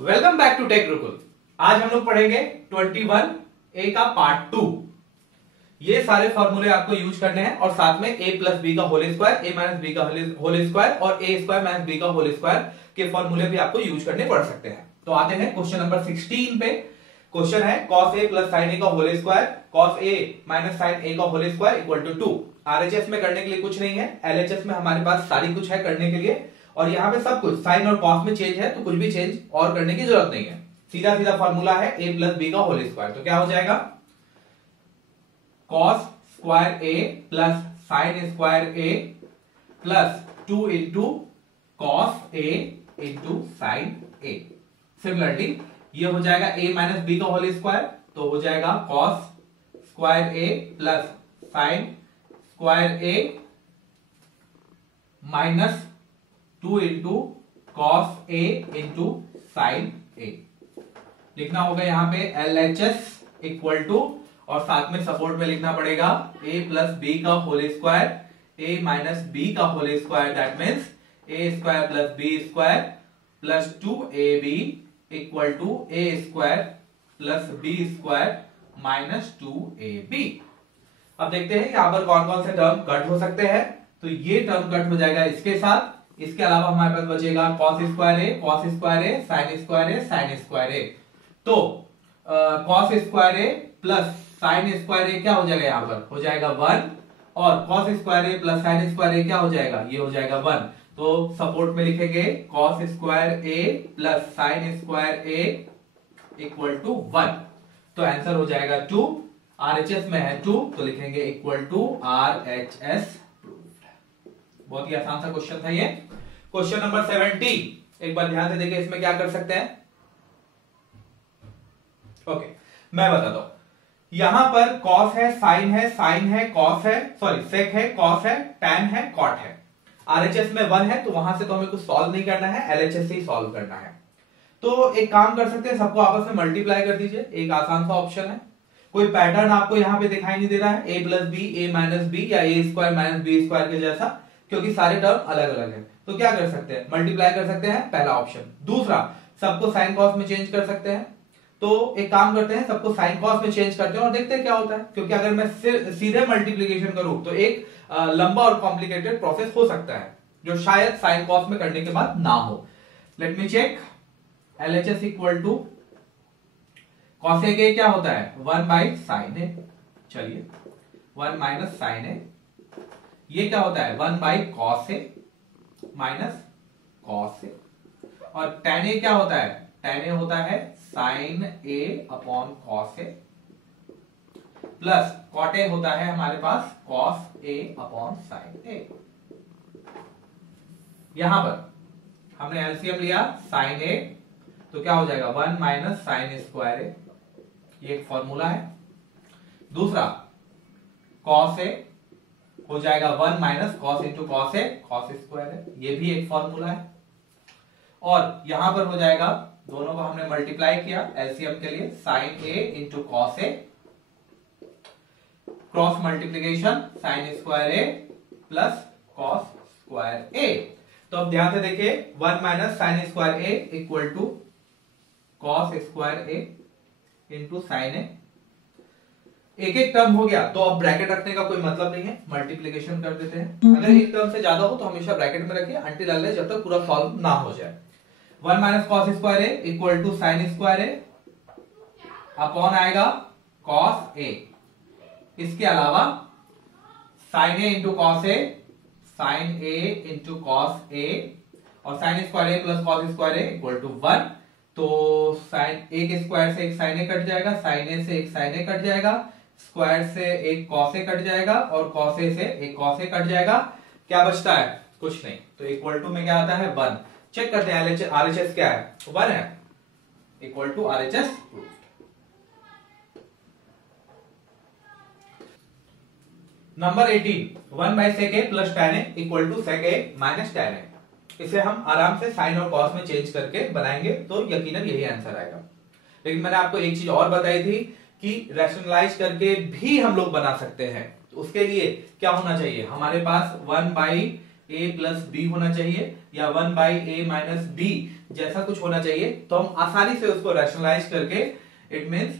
Welcome back to tech Gurukul. आज हम लोग पढ़ेंगे 21 ए का पार्ट 2। ये सारे फॉर्मूले आपको यूज करने हैं और साथ में ए प्लस बी का whole square, A minus B का होल स्क्वायर और ए स्क्वायर माइनस बी का होल स्क्वायर के फॉर्मूले भी आपको यूज करने पड़ सकते हैं। तो आते हैं क्वेश्चन नंबर 16 पे। क्वेश्चन है cos a plus sine A का whole square cos a minus sine A का whole square equal to 2। RHS में करने के लिए कुछ नहीं है, एलएचएस में हमारे पास सारी कुछ है करने के लिए और यहाँ पे सब कुछ साइन और कॉस में चेंज है तो कुछ भी चेंज और करने की जरूरत नहीं है। सीधा सीधा फॉर्मूला है a प्लस बी का होल स्क्वायर। तो क्या हो जाएगा cos square a plus sine square a plus 2 into cos a into sine a। Similarly ये हो जाएगा a माइनस बी का होल स्क्वायर, तो हो जाएगा cos square a plus sine square a minus 2 into cos a into sine a। लिखना होगा यहाँ पे LHS इक्वल टू और साथ में सपोर्ट में लिखना पड़ेगा a प्लस बी का whole square a minus B का whole square, that means a square plus B square plus 2ab equal to a square plus B square minus 2ab। अब देखते हैं यहां पर कौन कौन से टर्म कट हो सकते हैं। तो ये टर्म कट हो जाएगा इसके साथ, इसके अलावा हमारे पास बचेगा cos square a, sin square a। तो cos square a plus sin square a क्या हो जाएगा, यहां पर हो जाएगा 1 और cos square a plus sin square a क्या हो जाएगा, ये हो जाएगा 1। तो सपोर्ट में लिखेंगे cos square a plus sin square a equal to 1। तो आंसर हो जाएगा 2। आरएचएस में है 2 तो लिखेंगे इक्वल टू आरएचएस। बहुत ही आसान सा क्वेश्चन था ये। क्वेश्चन नंबर 70 एक बार ध्यान से देखिए, इसमें क्या कर सकते हैं। ओके, मैं बताता हूं। यहां पर कॉस है, साइन है, कॉस है, सॉरी सेक है, कॉस है, टैन है, कॉट है। आरएचएस में 1 है तो वहां से तो हमें कुछ सॉल्व नहीं करना है, एलएचएस से ही सॉल्व करना है। तो एक काम कर सकते हैं, सबको आपस में मल्टीप्लाई कर दीजिए, एक आसान सा ऑप्शन है। कोई पैटर्न आपको यहां पे दिखाई नहीं दे रहा है ए प्लस बी, ए माइनस बी या ए स्क्वायर माइनस बी स्क्वायर के जैसा, क्योंकि सारे टर्म अलग अलग है। तो क्या कर सकते हैं, मल्टीप्लाई कर सकते हैं, पहला ऑप्शन। दूसरा, सबको साइन कॉस में चेंज कर सकते हैं। तो एक काम करते हैं, सबको साइन कॉस में चेंज करते हैं और देखते हैं क्या होता है, क्योंकि अगर मैं सीधे मल्टीप्लीकेशन करूं तो एक लंबा और कॉम्प्लिकेटेड प्रोसेस हो सकता है जो शायद साइन कॉस में करने के बाद ना हो। Let me check. LHS equal to cos A क्या होता है 1 बाई साइन ए, चलिए 1 माइनस साइन ए। ये क्या होता है 1 by cos A minus cos A. और tan ए क्या होता है, tan ए होता है sine A upon cos A plus cot A होता है हमारे पास cos A upon sine A. यहां पर हमने एलसीएम लिया साइन ए, तो क्या हो जाएगा 1 माइनस साइन स्क्वायर ए, ये एक फॉर्मूला है। दूसरा कॉस ए हो जाएगा 1 माइनस कॉस इंटू कॉस ए, कॉस स्क्वायर है, ये भी एक फॉर्मूला है। और यहां पर हो जाएगा, दोनों को हमने मल्टीप्लाई किया एलसीएम के लिए, sine A into cos A, cross multiplication sine square A plus cos square A. तो अब ध्यान से देखिए 1 minus sine square A equal to cos square A into sine A. एक एक टर्म हो गया तो अब ब्रैकेट रखने का कोई मतलब नहीं है, मल्टीप्लीकेशन कर देते हैं। अगर एक टर्म से ज्यादा हो तो हमेशा ब्रैकेट में रखिए अंटिल अनलेस जब तक पूरा सॉल्व ना हो जाए। 1 minus cos square A equal to sine square A upon आएगा कॉस ए। इसके अलावा sine A into cos A, sine A into cos A और sine square A plus cos square A equal to 1। तो sine A के square से एक sine A cut जाएगा, sine A से एक साइन ए कट जाएगा, स्क्वायर से एक कॉस ए कट जाएगा और कॉस ए से एक कॉस ए कट जाएगा। क्या बचता है, कुछ नहीं। तो इक्वल टू में क्या आता है 1। चेक करते हैं आरएचएस क्या है, 1 है, equal to RHS. Number 18 1 by sec A plus tan A equal to sec A minus tan A. इसे हम आराम से साइन और कॉस में चेंज करके बनाएंगे तो यकीनन यही आंसर आएगा। लेकिन मैंने आपको एक चीज और बताई थी कि रैशनलाइज करके भी हम लोग बना सकते हैं। तो उसके लिए क्या होना चाहिए, हमारे पास 1 बाई a प्लस बी होना चाहिए या 1 बाई ए माइनस बी जैसा कुछ होना चाहिए, तो हम आसानी से उसको रैशनलाइज करके it means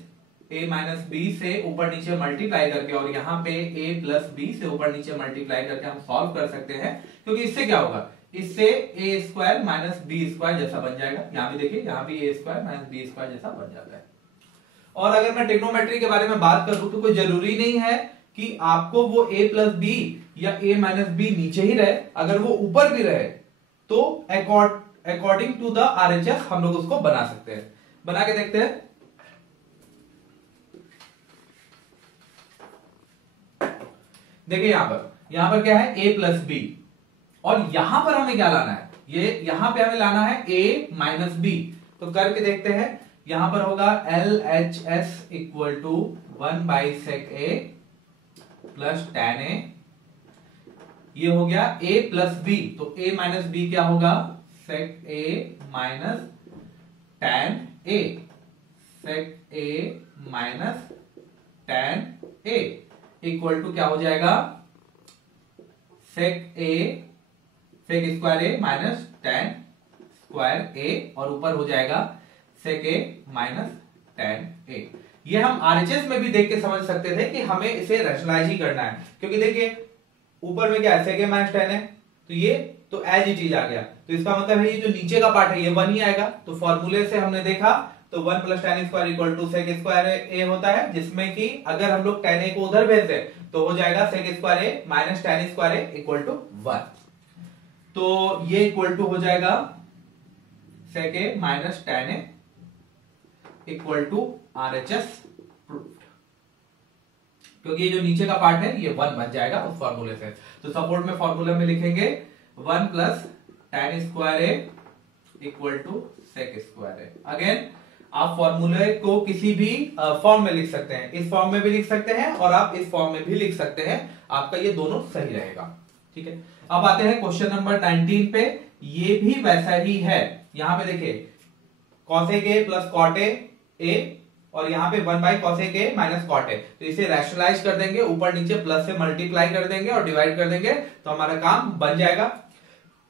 a minus B से ऊपर नीचे मल्टीप्लाई करके और यहाँ पे a प्लस बी से ऊपर नीचे मल्टीप्लाई करके हम सॉल्व कर सकते हैं। क्योंकि इससे क्या होगा, इससे a square minus B square जैसा बन जाएगा। यहाँ भी देखिए, यहाँ भी a square minus B square जैसा बन जाता है। और अगर मैं ट्रिग्नोमेट्री के बारे में बात करूं तो कोई जरूरी नहीं है कि आपको वो a प्लस बी या a माइनस बी नीचे ही रहे, अगर वो ऊपर भी रहे तो अकॉर्डिंग टू द आरएचएस हम लोग उसको बना सकते हैं। बना के देखते हैं। देखिए यहां पर क्या है, a प्लस बी, और यहां पर हमें क्या लाना है, ये यहां पे हमें लाना है a माइनस बी। तो करके देखते हैं। यहां पर होगा L H S equal to 1 by sec A plus tan A. ये हो गया a प्लस बी, तो a माइनस बी क्या होगा, sec A minus tan A, sec A minus tan A equal to क्या हो जाएगा, sec square A minus tan square A, और ऊपर हो जाएगा sec A minus tan A. ये हम आरएचएस में भी देख के समझ सकते थे कि हमें इसे रैशनलाइज ही करना है, क्योंकि देखिए ऊपर में क्या है, सेक ए माइनस टेन है, तो ये तो एज इट इज आ गया, तो इसका मतलब है ये जो नीचे का पार्ट है ये 1 ही आएगा। तो फॉर्मूले से हमने देखा तो 1 plus tan square equal to sec square A होता है, जिसमें कि अगर हम लोग टेन ए को उधर भेज दें तो हो जाएगा sec square A minus tan square A equal to 1। तो ये इक्वल टू हो जाएगा sec A minus tan A equal to RHS proved, क्योंकि ये जो नीचे का पार्ट है ये 1 बन जाएगा उस फॉर्मूले से। तो सपोर्ट में फॉर्मूला में लिखेंगे 1 plus tan square A equal to sec square A. Again आप फॉर्मूले को किसी भी फॉर्म में लिख सकते हैं, इस फॉर्म में भी लिख सकते हैं और आप इस फॉर्म में भी लिख सकते हैं, आपका ये दोनों सही रहेगा। ठीक है, अब आते हैं क्वेश्चन नंबर 19 पे। ये भी वैसा ही है। यहां पे देखिए cosec A plus cot A और यहाँ पे 1 by cosec A minus cot A, तो इसे रैशनलाइज कर देंगे, ऊपर नीचे प्लस से मल्टीप्लाई कर देंगे और डिवाइड कर देंगे, तो हमारा काम बन जाएगा।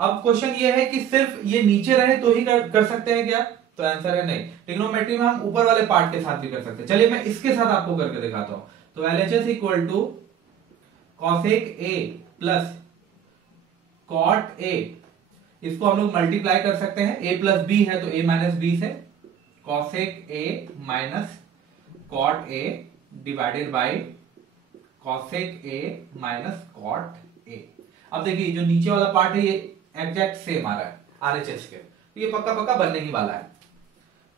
अब क्वेश्चन ये है कि सिर्फ ये नीचे रहे तो ही कर सकते हैं क्या, तो आंसर है नहीं। ट्रिग्नोमेट्री में हम ऊपर वाले पार्ट के साथ भी कर सकते हैं। चलिए मैं इसके साथ आपको करके दिखाता हूं। तो LHS equal to cosec A plus cot A, इसको हम लोग मल्टीप्लाई कर सकते हैं, a प्लस बी है तो a माइनस बी से, cosec A minus cot A divided by cosec A minus cot A. अब देखिए जो नीचे वाला पार्ट है ये एग्जैक्ट सेम आ रहा है आरएचएस के, तो ये पक्का पक्का बनने ही वाला है।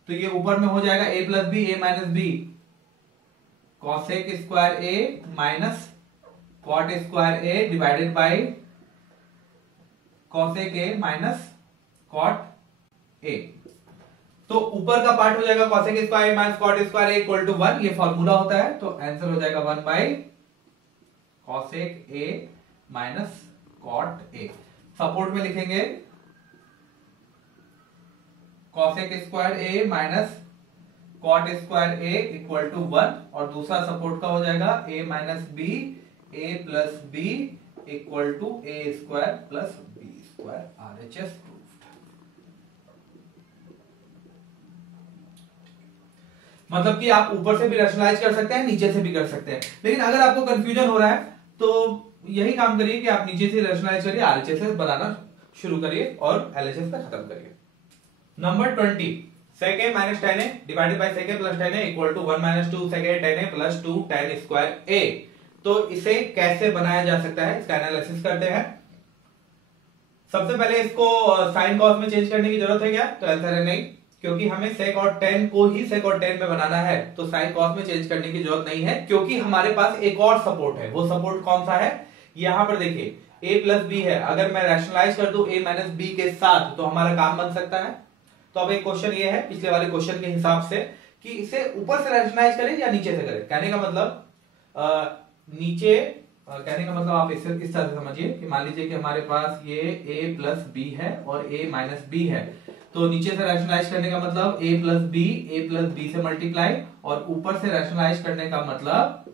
तो ये ऊपर में हो जाएगा a plus B, a minus B, cosec square A minus cot square A divided by cosec A minus cot A. तो ऊपर का पार्ट हो जाएगा cosec square minus cot square A equal to 1, ये फॉर्मूला होता है। तो आंसर हो जाएगा 1 by cosec A minus cot A. Support में लिखेंगे cosec square A minus cot square A equal to 1, और दूसरा सपोर्ट का हो जाएगा a minus B, a plus B equal to a square plus B square, RHS proved. मतलब कि आप ऊपर से भी रैशनलाइज कर सकते हैं, नीचे से भी कर सकते हैं, लेकिन अगर आपको कंफ्यूजन हो रहा है तो यही काम करिए कि आप नीचे से रैशनलाइज करिए, आरएचएस बनाना शुरू करिए और एलएचएस पे खत्म करिए। Number 20, sec A minus tan A divided by sec A plus tan A equal to 1 minus 2 sec A tan A plus 2 tan square A. तो इसे कैसे बनाया जा सकता है, इसका एनालिसिस करते हैं। सबसे पहले इसको साइन कॉस में चेंज करने की जरूरत है क्या, तो आंसर है नहीं, क्योंकि हमें सेक और टेन को ही सेक और टेन में बनाना है, तो साइन कॉस में चेंज करने की जरूरत नहीं है, क्योंकि हमारे पास एक और सपोर्ट है। वो सपोर्ट कौन सा है, यहां पर देखिए a प्लस बी है, अगर मैं रैशनलाइज कर दूं a माइनस बी के साथ तो हमारा काम बन सकता है। तो अब एक क्वेश्चन ये है पिछले वाले क्वेश्चन के हिसाब से कि इसे ऊपर से रैशनलाइज करें या नीचे से करें। कहने का मतलब नीचे कहने का मतलब आप इसे इस तरह से समझिए कि मान लीजिए कि हमारे पास ये a प्लस बी है और a माइनस बी है, तो नीचे से रैशनलाइज करने का मतलब a प्लस बी से मल्टीप्लाई, और ऊपर से रैशनलाइज करने का मतलब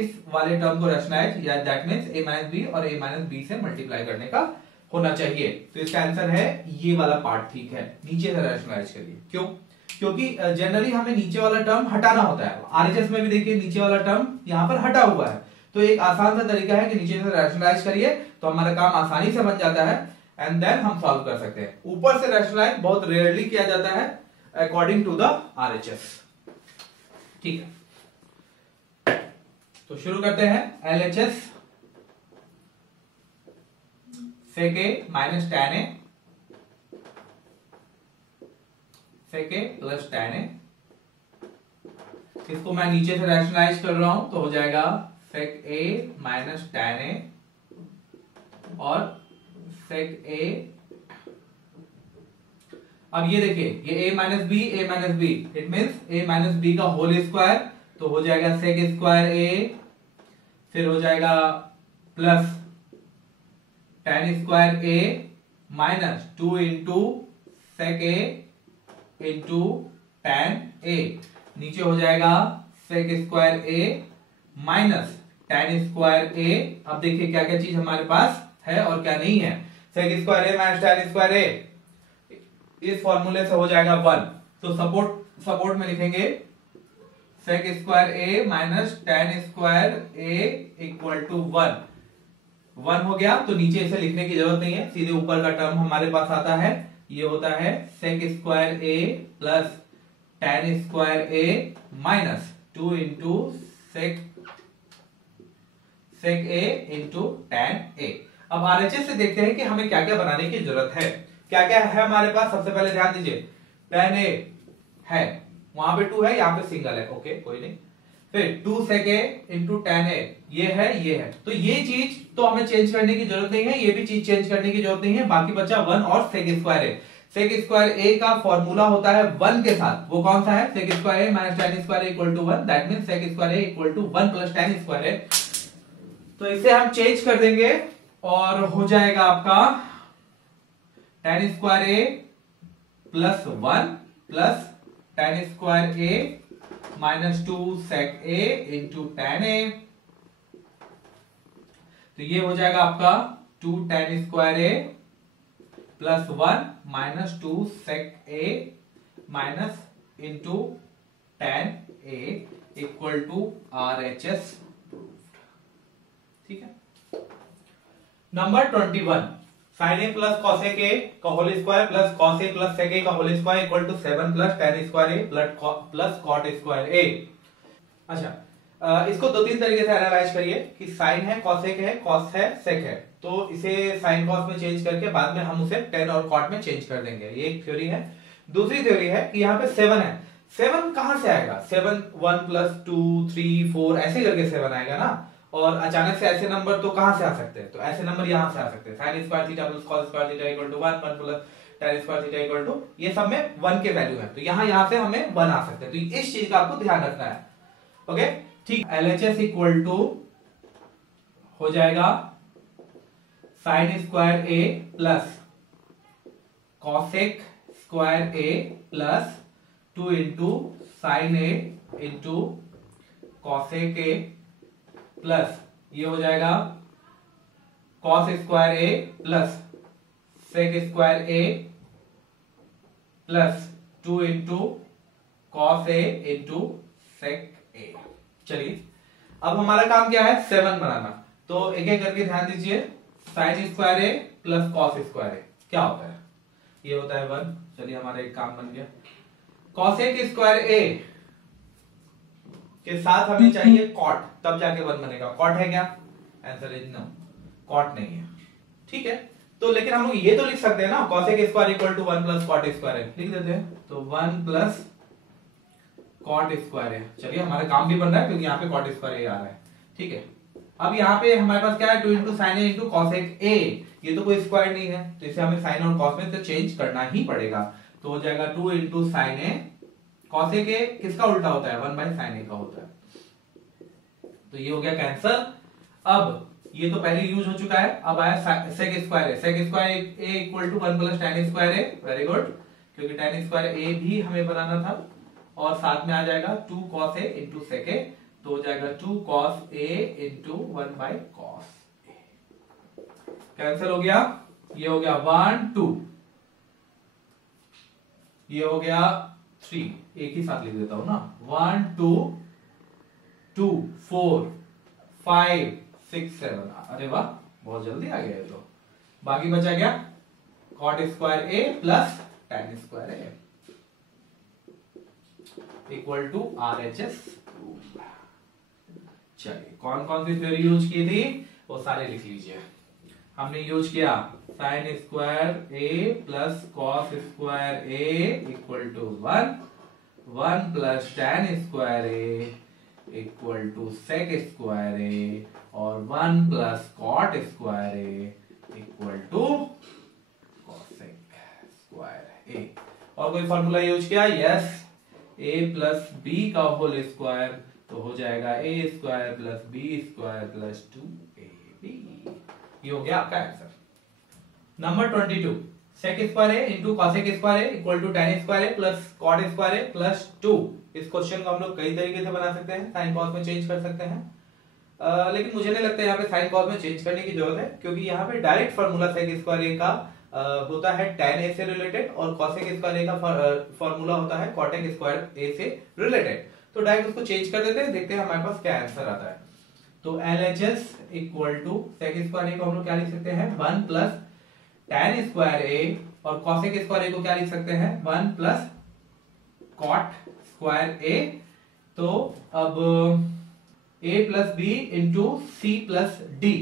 इस वाले टर्म को रैशनलाइज या that means a minus B और a माइनस बी से मल्टीप्लाई करने का होना चाहिए। तो इसका आंसर है ये वाला पार्ट ठीक है, नीचे से रैशनलाइज करिए। क्यों? क्योंकि जनरली हमें नीचे वाला टर्म हटाना होता है। आरएचएस में भी देखिए नीचे वाला टर्म यहाँ पर हटा हुआ है, तो एक आसान सा तरीका है कि नीचे से रैशनलाइज करिए तो हमारा काम आसानी से बन जाता है एंड देन हम सॉल्व कर सकते हैं। ऊपर से रैशनलाइज बहुत रेयरली किया जाता है अकॉर्डिंग टू द आरएचएस। ठीक है, तो शुरू करते हैं। LHS sec a minus tan a sec a plus tan a, इसको मैं नीचे से रैशनलाइज कर रहा हूं तो हो जाएगा sec a minus tan a और sec a। अब ये देखिए ये a minus B it means a minus B का होल स्क्वायर, तो हो जाएगा sec स्क्वायर a, फिर हो जाएगा plus tan square a minus 2 into sec a into tan a, नीचे हो जाएगा sec square a minus tan square a। अब देखिए क्या क्या चीज हमारे पास है और क्या नहीं है। sec square a minus tan square a इस फॉर्मूले से हो जाएगा 1, तो सपोर्ट में लिखेंगे sec square a minus tan square a equal to 1 हो गया। तो नीचे इसे लिखने की जरूरत नहीं है, सीधे ऊपर का टर्म हमारे पास आता है, ये होता है sec square a plus tan square a minus 2 into sec a into tan a। अब आरएचएस से देखते हैं कि हमें क्या क्या बनाने की जरूरत है। क्या क्या है हमारे पास, सबसे पहले ध्यान दीजिए tan a है, वहां पे 2 है, यहाँ पे सिंगल है, ओके कोई नहीं। फिर 2 sec a into tan a ये है, तो ये चीज तो हमें चेंज करने की जरूरत नहीं है, ये भी चीज चेंज करने की जरूरत नहीं है। बाकी बचा 1 और sec square a। sec square a का फॉर्मूला होता है 1 के साथ, वो कौन सा है? sec square a minus tan square a equal to 1, that means sec square a equal to 1 plus tan square a। तो इसे हम चेंज कर देंगे और हो जाएगा आपका tan square a plus 1 plus tan square a minus 2 sec a into tan a, तो ये हो जाएगा आपका 2 tan square a plus 1 minus 2 sec a minus into tan a equal to RHS। ठीक है। Number 21, sin a plus cos a का whole square plus cos a plus sec a का whole square equal to 7 plus tan square a plus cot square a। अच्छा, इसको दो तीन तरीके से एनालाइज करिए कि साइन है, कॉसेक है, कॉस है, सेक है, तो इसे साइन कॉस में चेंज करके बाद में हम उसे टेन और कॉट में चेंज कर देंगे। ये एक थ्योरी है। दूसरी थ्योरी है कि यहाँ पे 7 है, 7 कहां से आएगा? 7 1 प्लस 2 3 4 ऐसे करके 7 आएगा ना, और अचानक से ऐसे नंबर तो कहां से आ सकते हैं? तो ऐसे नंबर यहां से आ सकते हैं। Sine square theta plus cos square theta equal to 1 plus tan square theta equal to, ये सब में 1 के वैल्यू है, तो यहां से हमें 1 आ सकते हैं। तो इस चीज का आपको ध्यान रखना है। ओके ठीक। LHS इक्वल टू हो जाएगा sine square a plus cosec square a plus 2 into sine a into cosec a plus ये हो जाएगा cos square a plus sec square a plus 2 into cos a into sec a। चलिए अब हमारा काम क्या है? 7 बनाना। तो एक एक करके ध्यान दीजिए। Sign square a plus cos square a क्या होता है? ये होता है 1। चलिए हमारा एक काम बन गया। कॉसेक स्क्वायर a के साथ हमें चाहिए कॉट, तब जाके 1 बनेगा। कॉट है क्या? आंसर इज नो, कॉट नहीं है। ठीक है, तो लेकिन हम लोग ये तो लिख सकते हैं ना, cosec square equal to 1 plus cot square है, लिख देते हैं। तो 1 प्लस कॉट स्क्वायर है। चलिए हमारा काम भी बन रहा है क्योंकि यहाँ पे कॉट स्क्वायर आ रहा है। ठीक है, अब यहाँ पे हमारे पास क्या है? 2 into sine A into cosec ए, ये तो कोई स्क्वायर नहीं है, तो इसे हमें साइन और कॉस में तो चेंज करना ही पड़ेगा। तो हो जाएगा 2 इंटू साइन ए, कॉसेक ए किसका उल्टा होता है? 1 बाई साइन ए का होता है। तो ये हो गया कैंसर। अब ये तो पहले यूज हो चुका है, अब आया sec square A. Sec square A equal to 1 plus tan square A, very good, क्योंकि tan स्क्वायर ए भी हमें बनाना था। और साथ में आ जाएगा 2 cos a इंटू सेक ए तो हो जाएगा 2 cos A into 1 by cos A। Cancel हो गया, ये हो गया 1 2, ये हो गया 3, एक ही साथ लिख देता हूं ना, 1 2 2 4 5 6 7। अरे वाह, बहुत जल्दी आ गया ये तो। बाकी बचा क्या, cot square A plus tan square A equal to RHS। चलिए, कौन कौन सी थ्योरी यूज की थी वो सारे लिख लीजिए। हमने यूज किया sine square A plus cos square A equal to 1, 1 plus tan square A equal to sec square A, और 1 plus cot square A equal to cosec square A। और कोई फॉर्मूला यूज किया, यस, A प्लस बी का whole square तो हो जाएगा A square plus B square plus 2AB। ये हो गया आपका answer. Number 22, sec square A into cosec square A equal to tan square A plus cot square A plus 2। इस question को हम लोग कई तरीके से बना सकते हैं, साइन कॉस में चेंज कर सकते हैं, लेकिन मुझे नहीं लगता यहाँ पे साइन कॉस में चेंज करने की जरूरत है, क्योंकि यहाँ पे direct formula sec square A का होता है tan A से रिलेटेड, और कॉसेक स्क्वायर A का फॉर्मूला होता है कॉटेक स्क्वायर A से रिलेटेड। तो डायरेक्ट उसको चेंज कर देते हैं, देखते हैं हमारे पास क्या आंसर आता है। तो LHS equal to sec square A को हम लोग क्या लिख सकते हैं, 1 प्लस tan स्क्वायर A, और कॉसेक स्क्वायर A को क्या लिख सकते हैं, 1 प्लस कॉट स्क्वायर A। तो अब A plus B into C plus D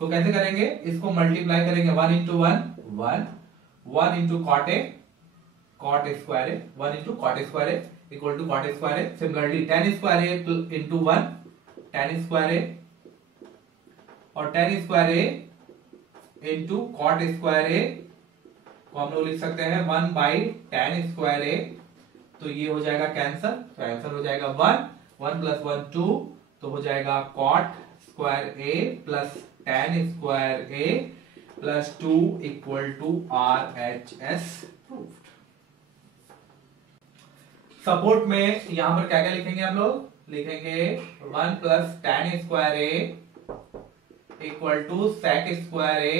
को कैसे करेंगे, इसको मल्टीप्लाई करेंगे, 1 into 1 1, 1 into cot A, cot square A, 1 into cot square A equal to cot square A। Similarly tan square A into 1 tan square A, और tan square A into cot square A को हम लोग लिख सकते हैं 1 by tan square A। तो ये हो जाएगा कैंसल, तो आंसर हो जाएगा 1, 1 प्लस 1 2, तो हो जाएगा cot square A plus tan square A plus 2 equal to RHS proved. Support में यहां पर क्या क्या लिखेंगे हम लोग, लिखेंगे 1 plus tan square A equal to sec square A,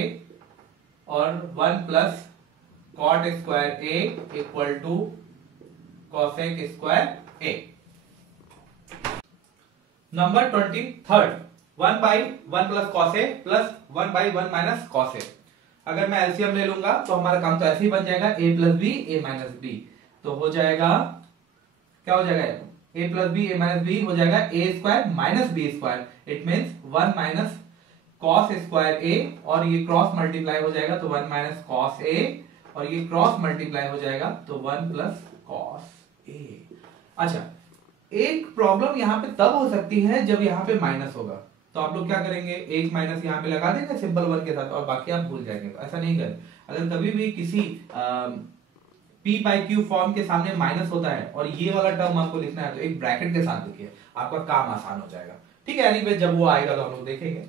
और 1 plus cot square A equal to cosec square A। Number 23, 1 by 1 plus cos A plus 1 by 1 minus cos A। अगर मैं एलसीएम ले लूंगा तो हमारा काम तो ऐसे ही बन जाएगा, A plus B A minus B. तो हो जाएगा, क्या हो जाएगा, A plus B A minus B हो जाएगा A square minus B square. It means 1 minus cos square A, और ये क्रॉस मल्टीप्लाई हो जाएगा तो 1 माइनस कॉस A, और ये क्रॉस मल्टीप्लाई हो जाएगा तो 1 प्लस कॉस A। अच्छा, एक प्रॉब्लम यहाँ पे तब हो सकती है जब यहाँ पे माइनस होगा, तो आप लोग क्या करेंगे, एक माइनस यहाँ पे लगा देंगे सिंपल 1 के साथ, और बाकी आप भूल जाएंगे। तो ऐसा नहीं करें। अगर कभी भी किसी P बाई क्यू फॉर्म के सामने माइनस होता है और ये वाला टर्म आपको लिखना है, तो एक ब्रैकेट के साथ लिखिए, आपका काम आसान हो जाएगा। ठीक है, एनीवे जब वो आएगा तो हम लोग देखेंगे।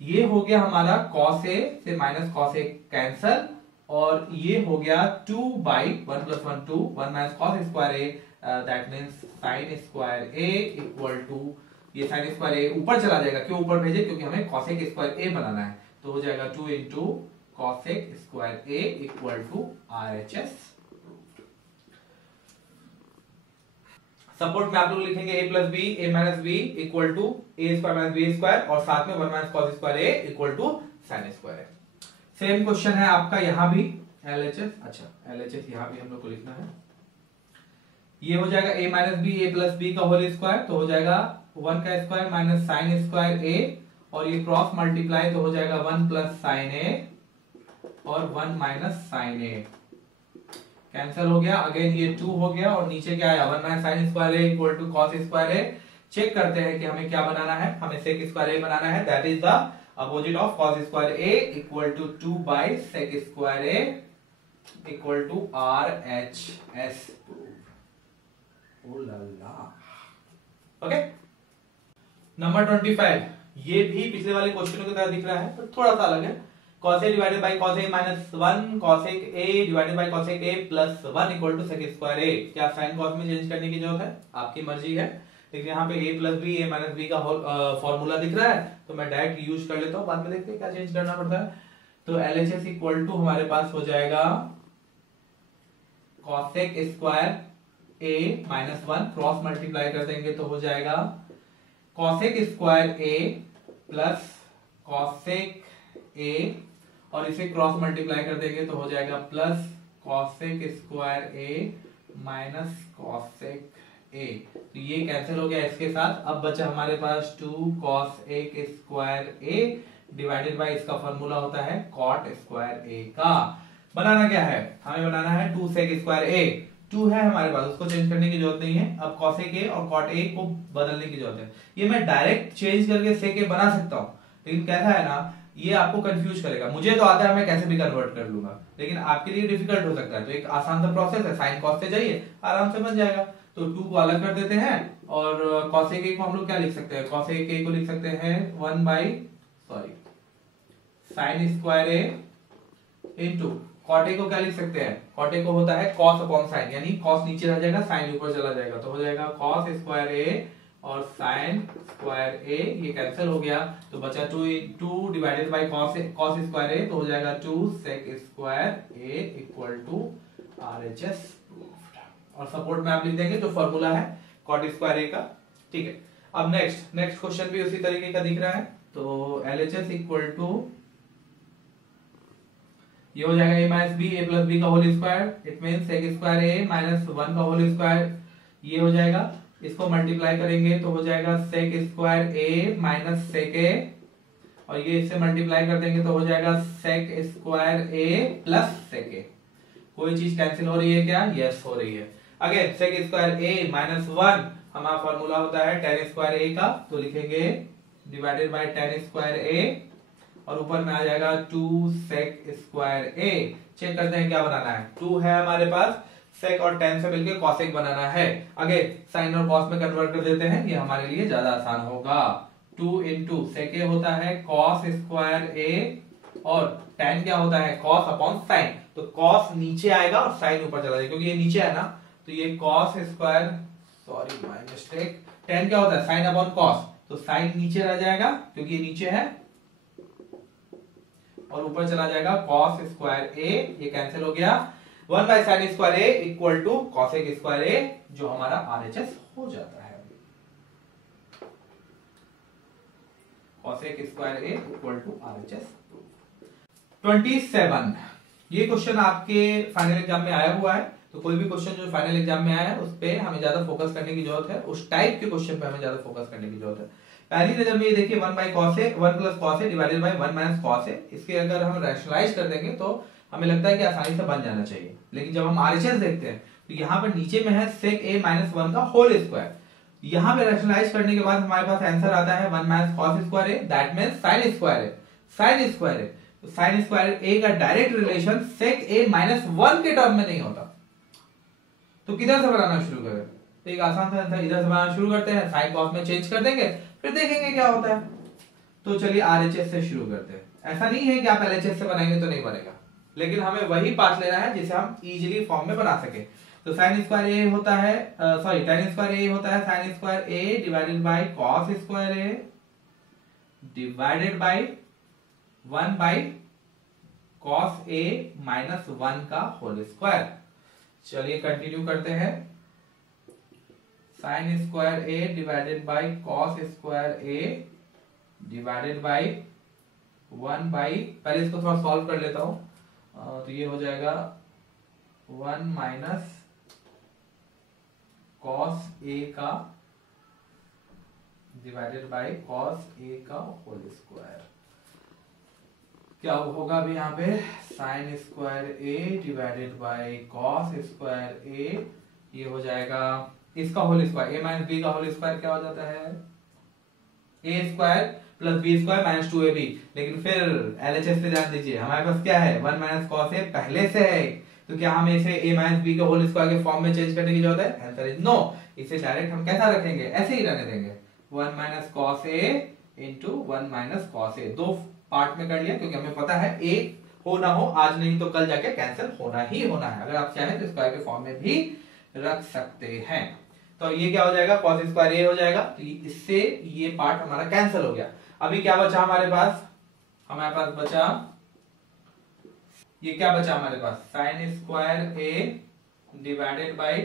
ये हो गया हमारा cos A से माइनस cos A कैंसल, और ये हो गया 2 by 1 plus 1 2, 1 minus cos square A, that means sine square A equal to, ये साइन स्क्वायर A ऊपर चला जाएगा, क्यों ऊपर भेजे, क्योंकि हमें कॉसेक स्क्वायर A बनाना है। तो हो जाएगा 2 into cosec square A equal to RHS। Support में आप लोग लिखेंगे A plus B A minus B equal to A square minus B square, और साथ में 1 minus cos square A equal to sine square A। Same question है आपका यहाँ भी LHS। अच्छा, LHS यहाँ भी हम लोग को लिखना है। ये हो जाएगा A minus B A plus B का होल स्क्वायर, तो हो जाएगा 1 का square minus sine square A, और ये क्रॉस मल्टीप्लाई तो हो जाएगा 1 प्लस साइन A और 1 माइनस साइन A। कैंसिल हो गया, अगेन ये 2 हो गया, और नीचे क्या आया, 1 minus sine square A equal to cos square A। Check करते हैं कि हमें क्या बनाना है, हमें सेक स्क्वायर A बनाना है, that is the opposite of cos square A equal to 2 by sec square A equal to RHS। Okay, number 25, ये भी पिछले वाले क्वेश्चनों की तरह दिख रहा है, पर थोड़ा सा अलग है। cos A divided by cos A minus 1 cosec A divided by cosec A plus 1 equal to sec square A। क्या साइन कॉस में चेंज करने की जरूरत है, आपकी मर्जी है। लेकिन यहाँ पे a plus B a minus B का फॉर्मूला दिख रहा है, तो मैं डायरेक्ट यूज कर लेता हूँ, बाद में देखते हैं क्या चेंज करना पड़ता है। तो LHS इक्वल टू हमारे पास हो जाएगा cosec square a minus 1, cross multiply कर देंगे तो हो जाएगा cosec square a plus cosec a, और इसे क्रॉस मल्टीप्लाई कर देंगे तो हो जाएगा plus cosec square a minus cosec a। तो ये कैंसिल हो गया इसके साथ। अब बचा हमारे पास 2 cos एक स्क्वायर a डिवाइडेड बाय इसका फॉर्मूला होता है cot स्क्वायर a का। बनाना क्या है, हमें बनाना है 2 sec स्क्वायर a। 2 है हमारे पास, उसको चेंज करने की जरूरत नहीं है। अब cosec a और cot a को बदलने की जरूरत है। ये मैं डायरेक्ट चेंज करके sec a बना सकता हूँ, लेकिन कैसा है ना, ये आपको कंफ्यूज करेगा। मुझे तो आता है, मैं कैसे भी कन्वर्ट कर लूंगा, लेकिन आपके लिए डिफिकल्ट हो सकता है। तो एक आसान सा प्रोसेस है, साइन कॉस से जाइए, आराम से बन जाएगा। तो 2 को अलग कर देते हैं, और cosec a को हम लोग क्या लिख सकते हैं, cosec a को लिख सकते हैं 1 by sine square a into cot a को क्या लिख सकते हैं, cot a को होता है cos अपॉन साइन, यानी cos नीचे रह जाएगा, साइन ऊपर चला जाएगा, तो हो जाएगा cos स्क्वायर a और साइन स्क्वायर a, ये कैंसिल हो गया। तो बचा 2 divided by cos square a, तो हो जाएगा 2 sec square a equal to RHS proved. और सपोर्ट में आप लिख देंगे जो फॉर्मूला है cot स्क्वायर a का। ठीक है, अब नेक्स्ट क्वेश्चन भी उसी तरीके का दिख रहा है। तो LHS इक्वल टू ये हो जाएगा a minus B, a plus B का whole square, it mean sec square a minus 1 का होल स्क्वायर, ये हो जाएगा। इसको मल्टीप्लाई करेंगे तो हो जाएगा sec square a minus sec a, और ये इससे मल्टीप्लाई कर देंगे तो हो जाएगा sec square a plus sec a। कोई चीज कैंसिल हो रही है क्या, यस हो रही है। Again sec square a minus 1 हमारा फॉर्मूला होता है tan स्क्वायर a का, तो लिखेंगे divided by tan square a, और ऊपर में आ जाएगा 2 sec स्क्वायर a। चेक करते हैं क्या बनाना है, 2 है हमारे पास, sec और tan से मिलके cosec बनाना है। आगे sin और cos में कन्वर्ट कर देते हैं, ये हमारे लिए ज्यादा आसान होगा। 2 इंटू sec a होता है cos स्क्वायर a, और tan क्या होता है cos अपॉन sin, तो cos नीचे आएगा और sin ऊपर चला जाएगा, क्योंकि ये नीचे है ना, तो ये cos square, sorry my mistake, tan क्या होता है sin अपॉन cos, तो sin नीचे रह जाएगा क्योंकि ये नीचे है, और ऊपर चला जाएगा cos स्क्वायर a, ये कैंसिल हो गया। 1 by sine square a equal to cosec square a, जो हमारा RHS हो जाता है। cosec square a equal to RHS। 27 ये क्वेश्चन आपके फाइनल एग्जाम में आया हुआ है, तो कोई भी क्वेश्चन जो फाइनल एग्जाम में आया है उस पे हमें ज्यादा फोकस करने की जरूरत है, उस टाइप के क्वेश्चन पे हमें ज्यादा फोकस करने की जरूरत है। पहली नजर में ये देखिए 1 by cos a 1 plus cos a divided by 1 minus cos a, इसके अगर हम रैशनलाइज कर देंगे तो हमें लगता है कि आसानी से बन जाना चाहिए। लेकिन जब हम RHS देखते हैं तो यहाँ पर नीचे में है sec a माइनस 1 का होल स्क्वायर, यहाँ पे रैशनलाइज करने के बाद हमारे पास आंसर आता है 1 minus cos square a, that means sin square a, sin square a, तो sin स्क्वायर a का direct relation sec a minus 1 के टर्म में नहीं होता। तो किधर से बनाना शुरू करें, तो एक आसान सा आंसर इधर से बनाना शुरू करते हैं, sin cos में चेंज कर देंगे, फिर देखेंगे क्या होता है। तो चलिए RHS से शुरू करते हैं। ऐसा नहीं है कि आप LHS से बनाएंगे तो नहीं बनेगा, लेकिन हमें वही पार्ट लेना है जिसे हम इजीली फॉर्म में बना सके। तो sin स्क्वायर a होता है, सॉरी tan स्क्वायर a होता है sin square a divided by cos square a divided by 1 by cos a minus 1 का होल स्क्वायर। चलिए कंटिन्यू करते हैं, sin square a divided by cos square a divided by 1 by, पहले इसको थोड़ा solve कर लेता हूं, तो ये हो जाएगा 1 माइनस cos a का डिवाइडेड बाय cos a का होल स्क्वायर। क्या होगा अभी यहाँ पे sin square a divided by cos square a, ये हो जाएगा इसका whole square, a minus b का होल स्क्वायर क्या हो जाता है a square plus B square minus 2ab। लेकिन फिर LHS पे ध्यान दीजिए, हमारे पास क्या है 1 माइनस cos a पहले से है, तो क्या हमें इसे a माइनस बी के होल स्क्वायर के फॉर्म में चेंज करने की जरूरत है, आंसर इज नो। इसे डायरेक्ट हम कैसा रखेंगे, ऐसे ही रहने देंगे 1 minus cos a into 1 minus cos a, दो पार्ट में कर लिया क्योंकि हमें पता है a हो ना हो आज नहीं तो कल जाके कैंसिल होना ही होना है। अगर आप चाहें तो स्क्वायर के फॉर्म में भी रख सकते हैं। तो ये क्या हो जाएगा, कॉस स्क्वायर ए हो जाएगा। तो इससे ये पार्ट हमारा कैंसिल हो गया। अभी क्या बचा हमारे पास, बचा ये क्या बचा हमारे पास, sine square A divided by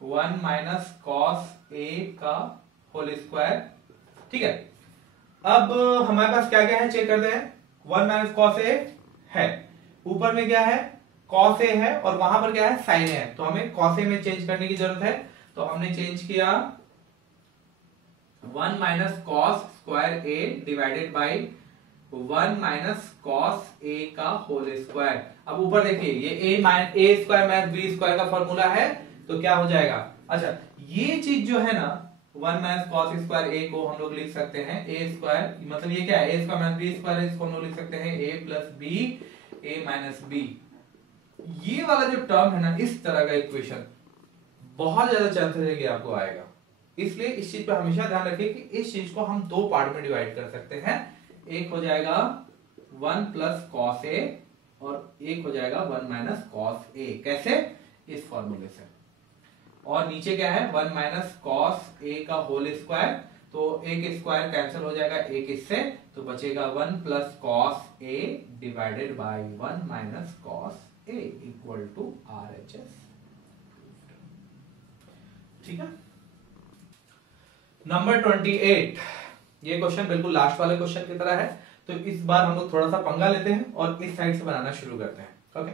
1 minus cos A का होल स्क्वायर। ठीक है, अब हमारे पास क्या क्या है चेक करते हैं। 1 माइनस कॉस ए है, ऊपर में क्या है, कॉस ए है, और वहां पर क्या है, साइन ए है। तो हमें कॉस ए में चेंज करने की जरूरत है। तो हमने चेंज किया 1 minus cos square A divided by 1 minus cos A का होल स्क्वायर। अब ऊपर देखिए, ये A square minus B square का फॉर्मूला है, तो क्या हो जाएगा, अच्छा ये चीज जो है ना 1 माइनस कॉस स्क्वायर ए को हम लोग लिख सकते हैं ए स्क्वायर, मतलब ये क्या है, ए स्क्वायर माइनस बी स्क्वायर है, इसको हम लोग लिख सकते हैं ए प्लस बी ए माइनस बी। ये वाला जो टर्म है ना, इस तरह का इक्वेशन बहुत ज्यादा चांसेस है कि आपको आएगा। इसलिए इस चीज पर हमेशा ध्यान रखिए कि इस चीज को हम दो पार्ट में डिवाइड कर सकते हैं। एक हो जाएगा 1 प्लस कॉस ए और एक हो जाएगा 1 माइनस कॉस ए। कैसे, इस फॉर्मूले से। और नीचे क्या है, 1 माइनस कॉस ए का होल स्क्वायर, तो एक स्क्वायर कैंसिल हो जाएगा एक इससे, तो बचेगा 1 plus cos A divided by 1 minus cos A equal to RHS। ठीक है, नंबर 28, ये क्वेश्चन बिल्कुल लास्ट वाले क्वेश्चन की तरह है। तो इस बार हम लोग थोड़ा सा पंगा लेते हैं और इस साइड से बनाना शुरू करते हैं। ओके,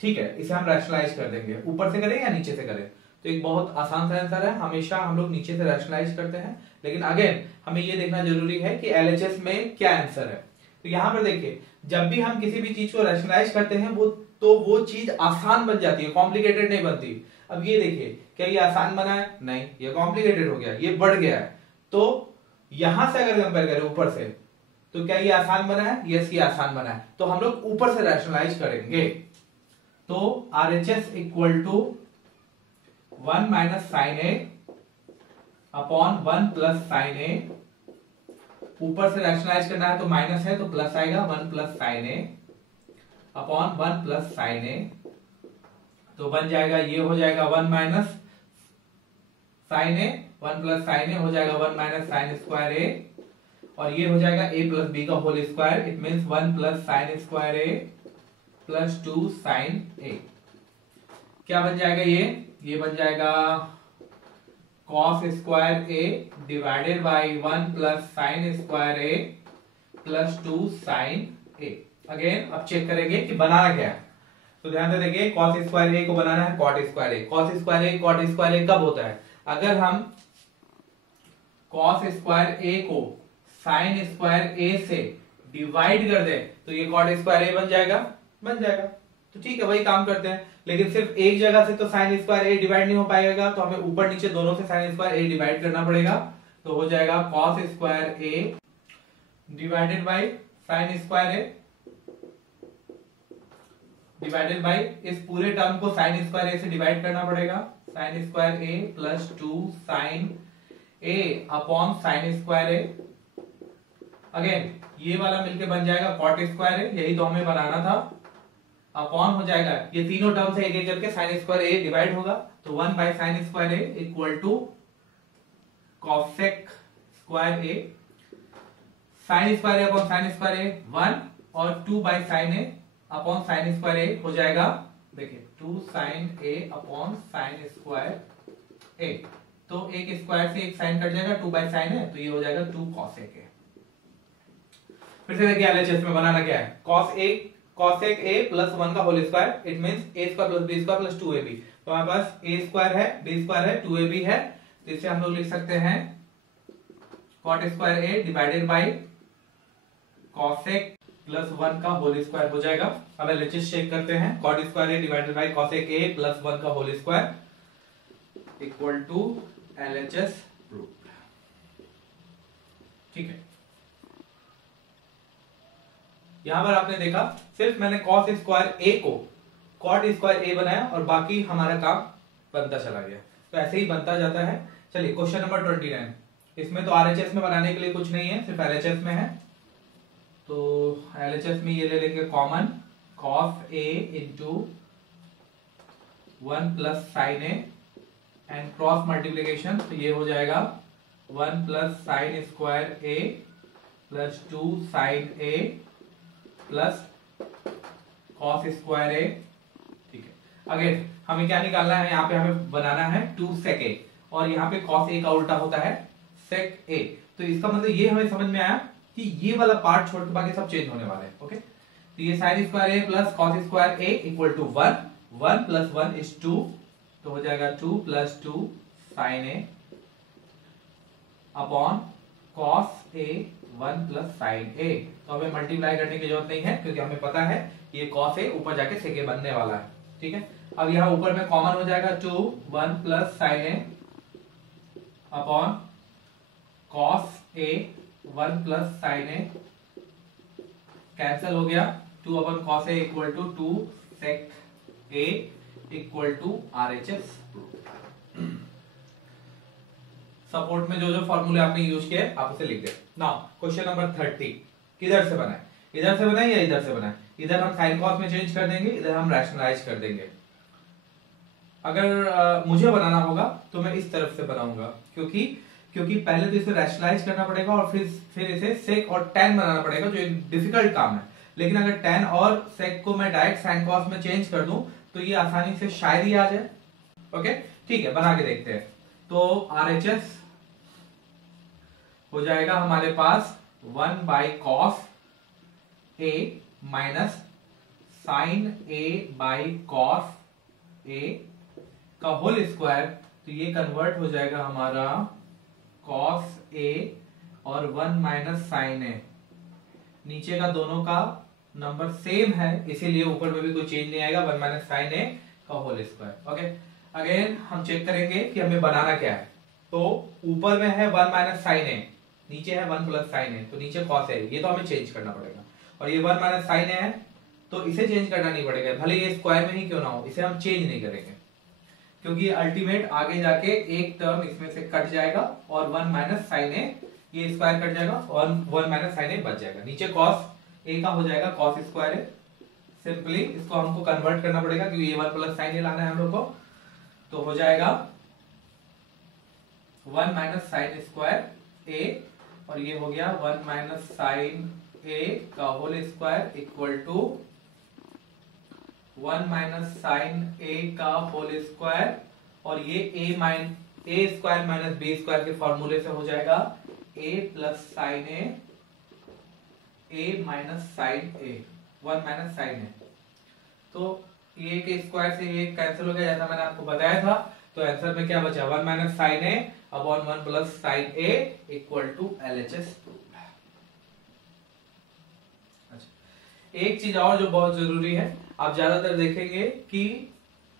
ठीक है, इसे हम रैशनलाइज कर देंगे। ऊपर से करें या नीचे से करें, तो एक बहुत आसान सा आंसर है, हमेशा हम लोग नीचे से रैशनलाइज करते हैं। लेकिन अगेन हमें ये देखना जरूरी है कि LHS में क्या आंसर है। तो यहां पर देखिए, जब भी हम किसी भी चीज को रैशनलाइज करते हैं वो चीज आसान बन जाती है, कॉम्प्लिकेटेड नहीं बनती। अब ये देखिए, क्या ये आसान बना है, नहीं, ये कॉम्प्लिकेटेड हो गया, ये बढ़ गया है। तो यहां से अगर कंपेयर करें ऊपर से, तो क्या ये आसान बना है, यस ये आसान बना है। तो हम लोग ऊपर से रैशनलाइज करेंगे। तो RHS equal to 1 minus sine A upon 1 plus sine A. ऊपर से रैशनलाइज करना है तो माइनस है तो प्लस आएगा, 1 plus sine A upon 1 plus sine A. तो बन जाएगा, ये हो जाएगा 1 minus sine A, 1 plus sine ए हो जाएगा 1 माइनस साइन स्क्वायर ए, और ये हो जाएगा a प्लस बी का whole square. It means 1 plus sine square A plus 2 sine A. क्या बन जाएगा, ये बन जाएगा cos square A divided by 1 plus sine square A plus 2 sine A. Again अब चेक करेंगे कि बनाना क्या है। तो ध्यान से देखिए, कॉस स्क्वायर ए को बनाना है कॉट स्क्वायर ए। कॉस स्क्वायर ए कॉट स्क्वायर ए कब होता है, अगर हम कॉस स्क्वायर ए को साइन स्क्वायर ए से डिवाइड कर दे तो ये कॉट स्क्वायर ए बन जाएगा। तो ठीक है, वही काम करते हैं। लेकिन सिर्फ एक जगह से तो साइन स्क्वायर ए डिवाइड नहीं हो पाएगा, तो हमें ऊपर नीचे दोनों से साइन स्क्वायर ए डिवाइड करना पड़ेगा। तो हो जाएगा cos square A divided by sine square A divided by, इस पूरे टर्म को साइन स्क्वायर ए से डिवाइड करना पड़ेगा। Sign square A plus 2 sine A upon sine square A. Again ये वाला मिलके बन जाएगा कॉट स्क्वायर ए, यही तो हमें बनाना था। अपॉन हो जाएगा, ये तीनों टर्म से एक एक करके साइन स्क्वायर ए डिवाइड होगा। तो 1 by sine square A equal to cosec square A. Sine square A upon sine square A 1 और 2 by sine A upon sine square A हो जाएगा, देखिए 2 sine A upon sine square A. तो एक square से एक साइन कट जाएगा, 2 by sign है तो ये हो जाएगा 2 कॉसेक ए। फिर से देखिए LHS में बनाना क्या है, कॉसेक ए प्लस 1 का whole square. It means A square plus B square plus 2ab। तो हमारे पास ए स्क्वायर है, बी स्क्वायर है, 2ab है, तो इसे हम लोग लिख सकते हैं cot square A divided by cosec plus 1 का होल स्क्वायर हो जाएगा। अब LHS चेक करते हैं, cot square A divided by cosec A plus 1 का whole square equal to LHS proved. ठीक है, यहां पर आपने देखा सिर्फ मैंने कॉस स्क्वायर ए को कॉट स्क्वायर ए बनाया और बाकी हमारा काम बनता चला गया। तो ऐसे ही बनता जाता है। चलिए क्वेश्चन नंबर 29, इसमें तो RHS में बनाने के लिए कुछ नहीं है, सिर्फ LHS में है। तो LHS में ये ले लेंगे common, cos A into 1 plus sine A and cross multiplication, तो ये हो जाएगा 1 plus sine square A plus 2 sine A plus cos square ए। ठीक है, अगेन हमें क्या निकालना है, यहाँ पे हमें बनाना है 2 sec a, और यहाँ पे cos a का उल्टा होता है sec a। तो इसका मतलब ये हमें समझ में आया कि ये वाला पार्ट छोड़ के बाकी सब चेंज होने वाले हैं। ओके, तो ये sine square A plus cos square A equal to 1, 1 plus 1 is 2, तो हो जाएगा 2 plus 2 sine A upon cos A 1 plus sine A. तो हमें मल्टीप्लाई करने की जरूरत नहीं है क्योंकि हमें पता है ये कॉस ए ऊपर जाके सेक ए बनने वाला है। ठीक है, अब यहाँ ऊपर में कॉमन हो जाएगा 2 1 plus sine A upon cos A 1 plus sine A, cancel हो गया, 2 upon cos A equal to 2 sec A equal to RHS। Support में जो जो फॉर्मूले आपने यूज किए आप उसे लिख दे। नाउ क्वेश्चन नंबर 30 किधर से बना है, इधर से बना है या इधर से बना है? इधर हम साइन कॉस में चेंज कर देंगे, इधर हम रैशनलाइज कर देंगे। अगर मुझे बनाना होगा तो मैं इस तरफ से बनाऊंगा, क्योंकि पहले तो इसे रैशनलाइज करना पड़ेगा और फिर इसे सेक और tan बनाना पड़ेगा, जो एक डिफिकल्ट काम है। लेकिन अगर tan और सेक को मैं डायरेक्ट साइन कॉस में चेंज कर दूं तो ये आसानी से शायद ही आ जाए। ओके, ठीक है, बना के देखते हैं। तो RHS हो जाएगा हमारे पास 1 by cos A minus sine A by cos A का होल स्क्वायर, तो ये कन्वर्ट हो जाएगा हमारा कॉस ए और 1 माइनस साइन ए। नीचे का दोनों का नंबर सेम है इसीलिए ऊपर में भी कोई चेंज नहीं आएगा, 1 माइनस साइन ए का होल स्क्वायर। ओके, अगेन हम चेक करेंगे कि हमें बनाना क्या है। तो ऊपर में है 1 माइनस साइन ए, नीचे है 1 प्लस साइन ए, तो नीचे कॉस है, ये तो हमें चेंज करना पड़ेगा। और ये 1 माइनस साइन ए है तो इसे चेंज करना नहीं पड़ेगा, भले ये स्क्वायर में ही क्यों ना हो, इसे हम चेंज नहीं करेंगे क्योंकि अल्टीमेट आगे जाके एक टर्म इसमें से कट जाएगा और 1 माइनस साइन ए, ये स्क्वायर कट जाएगा और 1 माइनस साइन ए बच जाएगा। नीचे कॉस ए का हो जाएगा कॉस स्क्वायर ए। सिंपली इसको हमको कन्वर्ट करना पड़ेगा क्योंकि ये 1 प्लस साइन ए लाना है हम लोग को, तो हो जाएगा 1 माइनस साइन स्क्वायर ए और ये हो गया 1 माइनस साइन ए का whole square equal to 1 minus sine A का होल स्क्वायर, और ये A square minus B square के फॉर्मूले से हो जाएगा A plus sine A minus sine A, 1 minus sine A. तो ए के स्क्वायर से ये कैंसिल हो गया जैसा मैंने आपको बताया था। तो आंसर में क्या बचा, 1 minus sine A upon 1 plus sine A equal to LHS। एक चीज और जो बहुत जरूरी है, आप ज्यादातर देखेंगे कि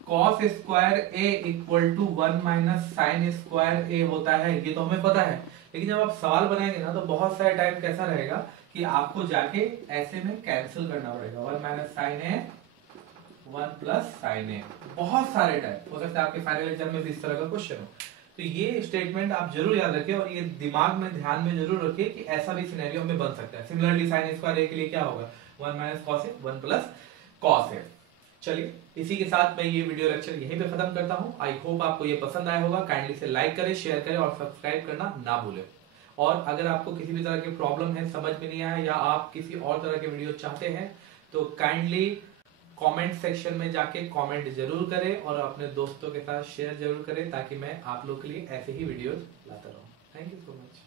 cos square A equal to 1 minus sine square A होता है, ये तो हमें पता है। लेकिन जब आप सवाल बनाएंगे ना तो बहुत सारे टाइम कैसा रहेगा कि आपको जाके ऐसे में कैंसिल करना पड़ेगा, 1 minus sine A 1 plus sine ए। बहुत सारे टाइम हो सकता है आपके फाइनल एग्जाम में भी इस तरह का क्वेश्चन हो। तो ये स्टेटमेंट आप जरूर याद रखें और ये दिमाग में ध्यान में जरूर रखिए कि ऐसा भी सिनेरियो में बन सकता है। सिमिलरली साइन स्क्वायर ए के लिए क्या होगा, 1 minus cos A 1 plus cos ए। चलिए इसी के साथ मैं ये वीडियो लेक्चर यहीं पे खत्म करता हूँ। आई होप आपको ये पसंद आया होगा। काइंडली से लाइक करें, शेयर करें और सब्सक्राइब करना ना भूलें। और अगर आपको किसी भी तरह की प्रॉब्लम है, समझ में नहीं आया या आप किसी और तरह के वीडियो चाहते हैं तो काइंडली कमेंट सेक्शन में जाके कमेंट जरूर करें और अपने दोस्तों के साथ शेयर जरूर करें ताकि मैं आप लोग के लिए ऐसे ही वीडियोस लाता रहूं। Thank you so much.